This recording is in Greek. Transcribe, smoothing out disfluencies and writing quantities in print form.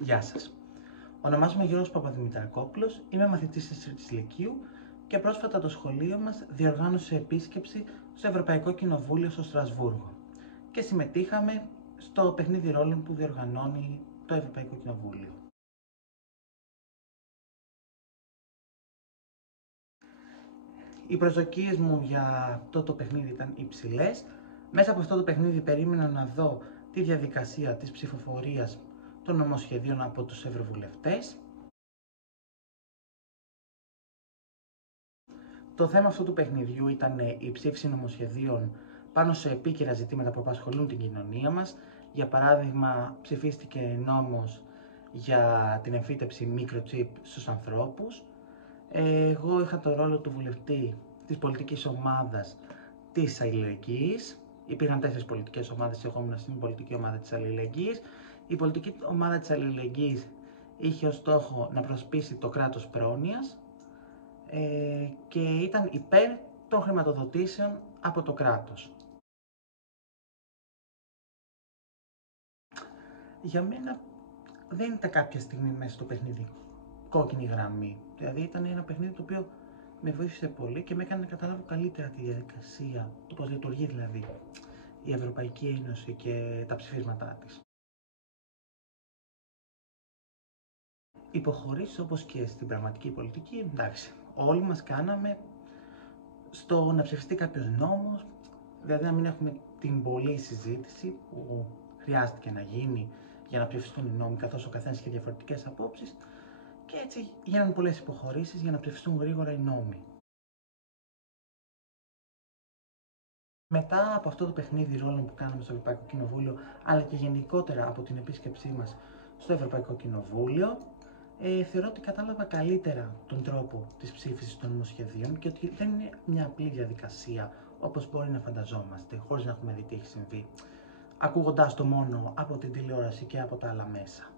Γεια σας. Ονομάζομαι Γιώργος Παπαδημητρακόπουλος, είμαι μαθητής της Τρίτης Λυκείου και πρόσφατα το σχολείο μας διοργάνωσε επίσκεψη στο Ευρωπαϊκό Κοινοβούλιο στο Στρασβούργο και συμμετείχαμε στο παιχνίδι ρόλων που διοργανώνει το Ευρωπαϊκό Κοινοβούλιο. Οι προσδοκίες μου για αυτό το παιχνίδι ήταν υψηλές. Μέσα από αυτό το παιχνίδι περίμενα να δω τη διαδικασία της ψηφοφορίας των νομοσχεδίων από τους ευρωβουλευτές. Το θέμα αυτού του παιχνιδιού ήταν η ψήφιση νομοσχεδίων πάνω σε επίκαιρα ζητήματα που απασχολούν την κοινωνία μας. Για παράδειγμα, ψηφίστηκε νόμος για την εμφύτευση microchip στους ανθρώπους. Εγώ είχα το ρόλο του βουλευτή της πολιτικής ομάδας της Αλληλεγγύης. Υπήρχαν 4 πολιτικές ομάδες, εγώ ήμουν στην πολιτική ομάδα της Αλληλεγγύης. Η πολιτική ομάδα της Αλληλεγγύης είχε ως στόχο να προσπίσει το κράτος πρόνοιας και ήταν υπέρ των χρηματοδοτήσεων από το κράτος. Για μένα δεν ήταν κάποια στιγμή μέσα στο παιχνίδι κόκκινη γραμμή. Δηλαδή ήταν ένα παιχνίδι το οποίο με βοήθησε πολύ και με έκανε να καταλάβω καλύτερα τη διαδικασία, το πώς λειτουργεί δηλαδή η Ευρωπαϊκή Ένωση και τα ψηφίσματά της. Υποχωρήσεις όπως και στην πραγματική πολιτική, εντάξει, όλοι μας κάναμε στο να ψηφιστεί κάποιος νόμος, δηλαδή να μην έχουμε την πολλή συζήτηση που χρειάστηκε να γίνει για να ψηφιστούν οι νόμοι, καθώς ο καθένας είχε διαφορετικές απόψεις και έτσι γίνανε πολλές υποχωρήσεις για να ψηφιστούν γρήγορα οι νόμοι. Μετά από αυτό το παιχνίδι ρόλων που κάναμε στο Ευρωπαϊκό Κοινοβούλιο, αλλά και γενικότερα από την επίσκεψή μας στο Ευρωπαϊκό Κοινοβούλιο, θεωρώ ότι κατάλαβα καλύτερα τον τρόπο της ψήφισης των νομοσχεδίων και ότι δεν είναι μια απλή διαδικασία όπως μπορεί να φανταζόμαστε, χωρίς να έχουμε δει τι έχει συμβεί, ακούγοντάς το μόνο από την τηλεόραση και από τα άλλα μέσα.